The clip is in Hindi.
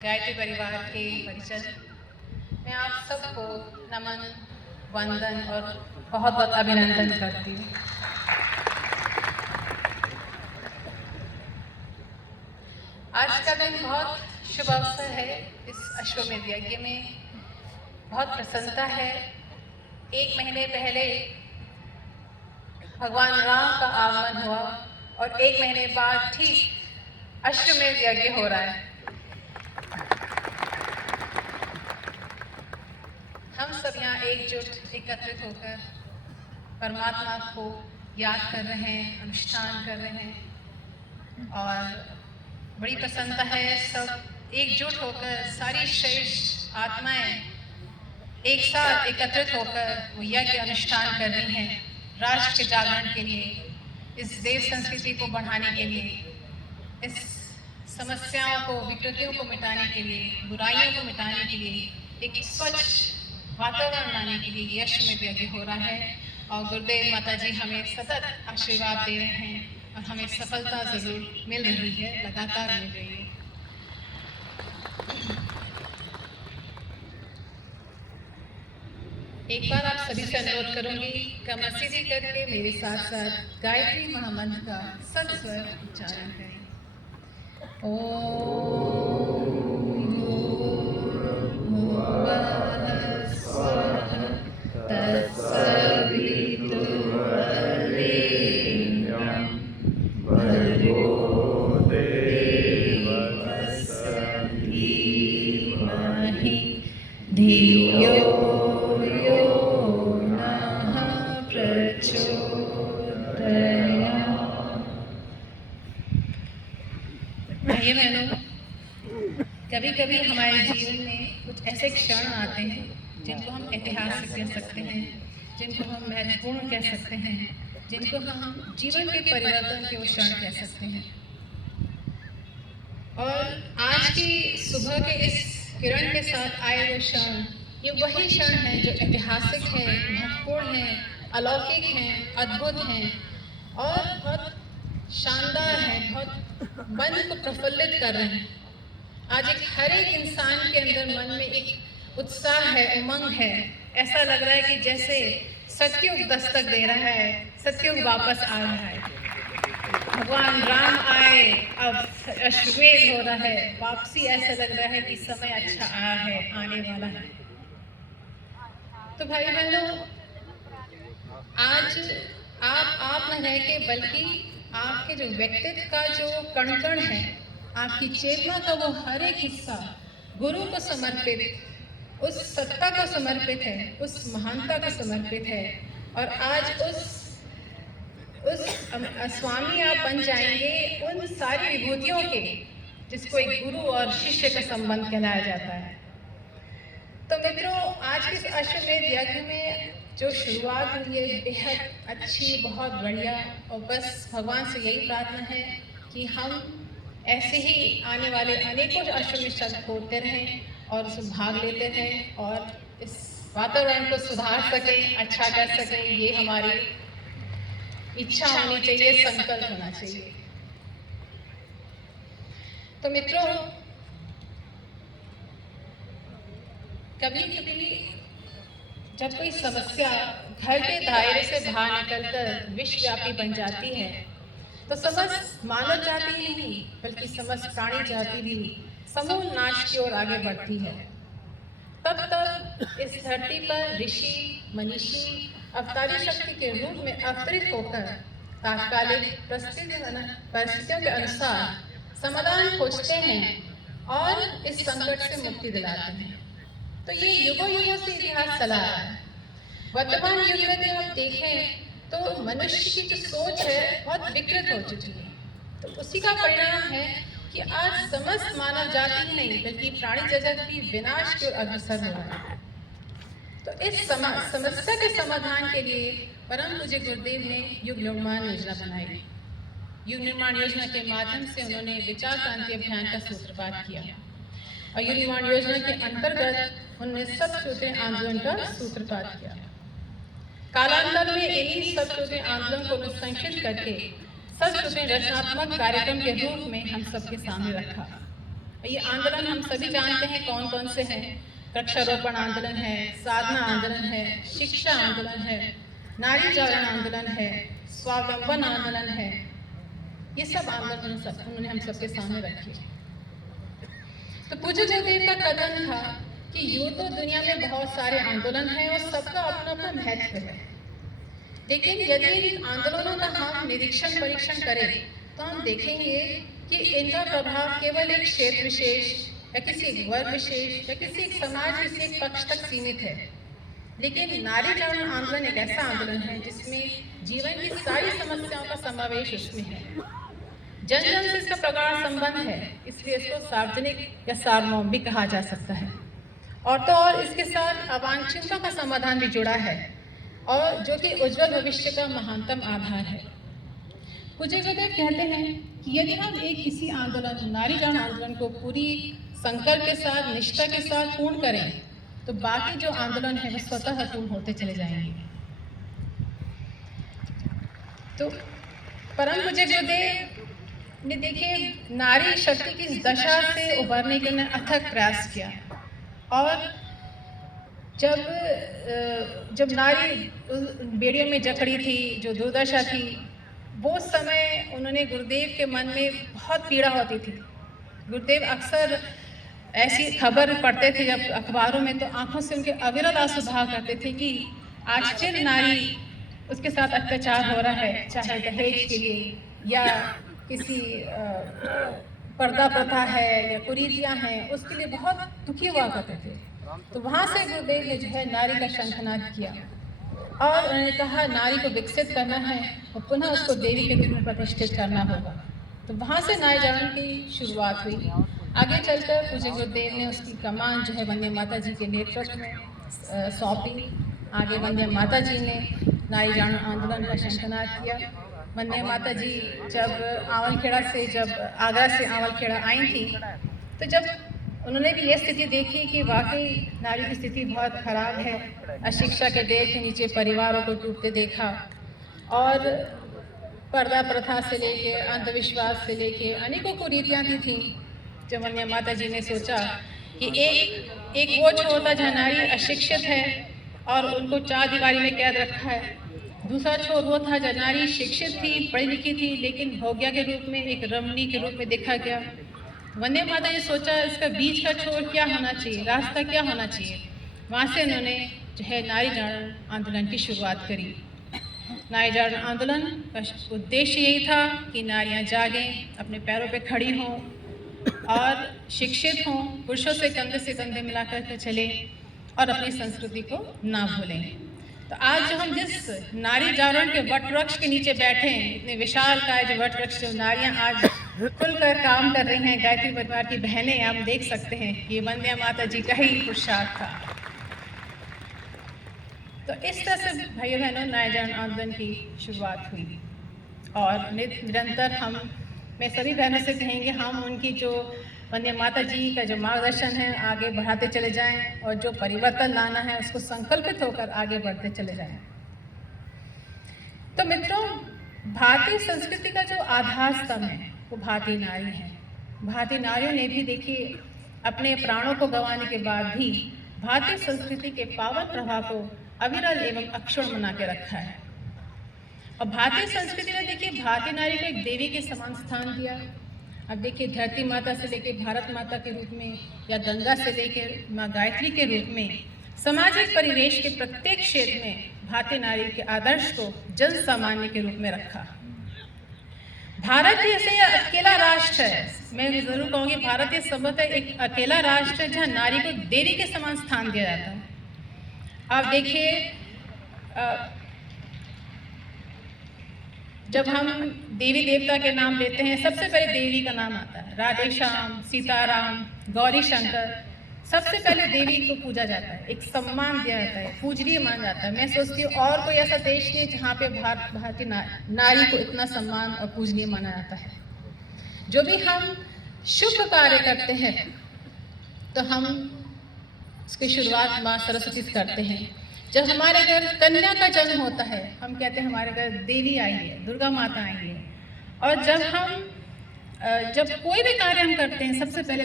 गायत्री परिवार के परिजन, मैं आप सबको नमन, वंदन और बहुत बहुत अभिनंदन करती हूँ। आज का दिन बहुत शुभ अवसर है। इस अश्वमेध यज्ञ में बहुत प्रसन्नता है। 1 महीने पहले भगवान राम का आगमन हुआ और 1 महीने बाद ठीक अश्वमेध यज्ञ हो रहा है। हम सब यहाँ एकजुट एकत्रित होकर परमात्मा को याद कर रहे हैं, अनुष्ठान कर रहे हैं और बड़ी प्रसन्नता है। सब एकजुट होकर सारी श्रेष्ठ आत्माएं एक साथ एकत्रित होकर वो यज्ञ अनुष्ठान कर रही हैं, राष्ट्र के जागरण के लिए, इस देव संस्कृति को बढ़ाने के लिए, इस समस्याओं को, विकृतियों को मिटाने के लिए, बुराइयों को मिटाने के लिए, एक स्वच्छ वातावरण लाने के लिए अश्वमेध यज्ञ हो रहा है। और गुरुदेव माता जी हमें सतत आशीर्वाद दे रहे हैं और हमें सफलता जरूर मिल रही है, लगातार मिल रही है। एक बार आप सभी से अनुरोध करूंगी, कमर सीधी करके मेरे साथ साथ गायत्री महामंत्र का सत्स्वर उच्चारण करें। ओम धियो यो नः प्रचोदयात्। भाइयों बहनों, कभी कभी हमारे जीवन में कुछ ऐसे क्षण आते हैं जिनको हम ऐतिहासिक कह सकते हैं, जिनको हम महत्वपूर्ण कह सकते हैं, जिनको हम जीवन के परिवर्तन के क्षण कह सकते हैं। और आज की सुबह के इस किरण के साथ आए वो क्षण, ये वही क्षण हैं जो ऐतिहासिक हैं, महत्वपूर्ण हैं, अलौकिक हैं, अद्भुत हैं और बहुत शानदार हैं, बहुत मन को प्रफुल्लित कर रहे हैं। आज हर एक इंसान के अंदर मन में एक उत्साह है, उमंग है। ऐसा लग रहा है कि जैसे सत्युग दस्तक दे रहा है, सत्युग वापस आ रहा है। भगवान राम आए, अब अश्वमेध हो रहा है, वापसी। ऐसा लग रहा है कि समय अच्छा आया है, आने वाला है। तो भाई बहनों, आज आप न रह के बल्कि आपके जो व्यक्तित्व का जो कण है, आपकी चेतना का वो हर एक हिस्सा गुरु को समर्पित, उस सत्ता को समर्पित है, उस महानता को समर्पित है। और आज उस स्वामी आप बन जाएंगे उन सारी विभूतियों के, जिसको एक गुरु और शिष्य का संबंध कहलाया जाता है। तो मित्रों, आज के अश्वमेध यज्ञ में जो शुरुआत हुई है बेहद अच्छी, बहुत बढ़िया। और बस भगवान से यही प्रार्थना है कि हम ऐसे ही आने वाले अनेकों अश्वमेध यज्ञ होते रहें और उसमें भाग लेते रहें और इस वातावरण को सुधार सकें, अच्छा कर सकें। ये हमारी इच्छा होनी चाहिए, संकल्प होना चाहिए। तो मित्रों, कभी कभी जब कोई समस्या घर के दायरे से बाहर निकलकर विश्वव्यापी बन जाती है, तो समस्त मानव जाति ही नहीं बल्कि समस्त प्राणी जाति भी समूल नाश की ओर आगे बढ़ती है। तब इस धरती पर ऋषि मनीषी अवतारी शक्ति के रूप में अवतरित होकर तात्कालिक परिस्थितियों के अनुसार समाधान खोजते हैं और इस संकट से मुक्ति दिलाते हैं। तो ये युगों युगों से इतिहास चला रहा है। वर्तमान युग में जब आप देखें तो मनुष्य की जो सोच है बहुत विकृत हो चुकी है। तो उसी का परिणाम है कि आज समस्त मानव जाति ही नहीं बल्कि प्राणी जगत भी विनाश की ओर अग्रसर हो रहा है। तो इस समस्या के समाधान के लिए परम पूज्य गुरुदेव ने युग निर्माण योजना बनाई। युग निर्माण योजना के माध्यम से उन्होंने विचार क्रांति अभियान का सूत्रपात किया और युग निर्माण योजना के अंतर्गत उन्होंने सप्तसूत्री आंदोलन का सूत्रपात किया। कालांतर में इन्हीं सप्तसूत्री आंदोलन को संक्षिप्त करके सप्तसूत्री रचनात्मक कार्यक्रम के रूप में हम सबके सामने रखा। ये आंदोलन हम सभी जानते हैं कौन कौन से हैं। वृक्षारोपण आंदोलन है, साधना आंदोलन है, शिक्षा आंदोलन है, नारी जागरण आंदोलन है, स्वावलंबन आंदोलन है। ये सब आंदोलन उन्होंने हम सबके सामने रखे। तो पूज्य गुरुदेव का कथन था कि यूं तो दुनिया में बहुत सारे आंदोलन हैं और सबका अपना अपना महत्व है, लेकिन यदि इन आंदोलनों का हम निरीक्षण परीक्षण करें तो हम देखेंगे कि इनका प्रभाव केवल एक क्षेत्र विशेष या किसी एक वर्ग विशेष या किसी एक समाज किसी एक पक्ष तक सीमित है। लेकिन नारी जागरण आंदोलन एक ऐसा आंदोलन है जिसमें जीवन की सारी समस्याओं का समावेश उसमें है। जन जन से इसका प्रगाढ़ संबंध है, इसलिए इसको सार्वजनिक या सार्वभौम भी कहा जा सकता है। और तो और इसके साथ अवांछितों का समाधान भी जुड़ा है और जो कि उज्जवल भविष्य का महानतम आधार है। पूज्य गुरुदेव कहते हैं कि यदि हम एक किसी आंदोलन नारी जागरण आंदोलन को पूरी संकल्प के साथ निष्ठा के साथ पूर्ण करें तो बाकी जो आंदोलन है वो स्वतः पूर्ण होते चले जाएंगे। तो परम पूज्य गुरुदेव ने देखिए नारी शक्ति की इस दशा से उभरने के लिए अथक प्रयास किया। और जब नारी बेड़ियों में जकड़ी थी, जो दुर्दशा थी, वो समय उन्होंने गुरुदेव के मन में बहुत पीड़ा होती थी। गुरुदेव अक्सर ऐसी खबर पढ़ते थे जब अखबारों में, तो आंखों से उनके अविरल आंसू बहा करते थे कि आज फिर नारी उसके साथ अत्याचार हो रहा है, चाहे दहेज के लिए या किसी पर्दा प्रथा है या कुरीतियाँ हैं, उसके लिए बहुत दुखी हुआ करते थे। तो वहाँ से गुरुदेव ने जो है नारी का शंखनाद किया और उन्होंने कहा नारी को विकसित करना है और पुनः उसको देवी के रूप में प्रतिष्ठित करना होगा। तो वहाँ से नारी जागरण की शुरुआत हुई। आगे चलकर पूज्य गुरुदेव ने उसकी कमान जो है वंदे माता जी के नेतृत्व में सौंपी। आगे वंदे माता जी ने नारी जागरण आंदोलन का शंखनाद किया। वंदे माता जी जब आगरा से आवलखेड़ा आई थी, तो जब उन्होंने भी ये स्थिति देखी कि वाकई नारी की स्थिति बहुत खराब है, अशिक्षा के देर के नीचे परिवारों को टूटते देखा और पर्दा प्रथा से लेके अंधविश्वास से लेके अनेकों कुरीतियाँ थी। जब वंदे माता जी ने सोचा कि एक वो छोर था जहाँ नारी अशिक्षित है और उनको चार दीवारी में कैद रखा है, दूसरा छोर वो था जहाँ नारी शिक्षित थी, पढ़ी लिखी थी, लेकिन भोग्या के रूप में, एक रमणी के रूप में देखा गया। वंदे माता ने सोचा इसका बीच का छोर क्या होना चाहिए, रास्ता क्या होना चाहिए। वहाँ से उन्होंने जो है नारी जागरण आंदोलन की शुरुआत करी। नारी जागरण आंदोलन का उद्देश्य यही था कि नारियाँ जागें, अपने पैरों पे खड़ी हों और शिक्षित हों, पुरुषों से कंधे मिला कर चलें और अपनी संस्कृति को ना भूलें। तो आज जो हम जिस नारी जागरण के वट वृक्ष के नीचे बैठे हैं, इतने विशाल काय जो वट वृक्ष, जो नारियां आज खुलकर काम कर रही हैं, गायत्री परिवार की बहनें, हम देख सकते हैं ये वंदे माता जी का ही पुरुषार्थ था। तो इस तरह से भाइयों बहनों नारी जागरण आंदोलन की शुरुआत हुई और निरंतर मैं सभी बहनों से कहेंगे हम उनकी जो वंदे माता जी का जो मार्गदर्शन है आगे बढ़ाते चले जाएं और जो परिवर्तन लाना है उसको संकल्पित होकर आगे बढ़ते चले जाएं। तो मित्रों, भारतीय संस्कृति का जो आधार स्तंभ है वो भारतीय नारी है। भारतीय नारियों ने भी देखिए अपने प्राणों को गंवाने के बाद भी भारतीय संस्कृति के पावन प्रभाव को अविरल एवं अक्षुण्ण बना के रखा है। और भारतीय संस्कृति ने देखिए भारतीय नारी को एक देवी के समान स्थान दिया। अब देखिए धरती माता से लेकर भारत माता के रूप में या गंगा से लेकर माँ गायत्री के रूप में सामाजिक परिवेश के प्रत्येक क्षेत्र में भारतीय नारी के आदर्श को जन सामान्य के रूप में रखा। भारत जैसे अकेला राष्ट्र है, मैं जरूर कहूँगी भारत ये संभवतः एक अकेला राष्ट्र है जहाँ नारी को देवी के समान स्थान दिया जाता है। आप देखिए जब हम देवी देवता के नाम लेते हैं सबसे पहले देवी का नाम आता है। राधे श्याम, सीताराम, गौरी शंकर, सबसे पहले देवी को पूजा जाता है, एक सम्मान दिया जाता है, पूजनीय माना जाता है। मैं सोचती हूँ और कोई ऐसा देश नहीं जहाँ पे भारतीय नारी को इतना सम्मान और पूजनीय माना जाता है। जो भी हम शुभ कार्य करते हैं तो हम उसकी शुरुआत माँ सरस्वती से करते हैं। जब हमारे घर कन्या का जन्म होता है हम कहते हैं हमारे घर देवी आई है, दुर्गा माता आई है। और जब कोई भी कार्य हम करते हैं सबसे पहले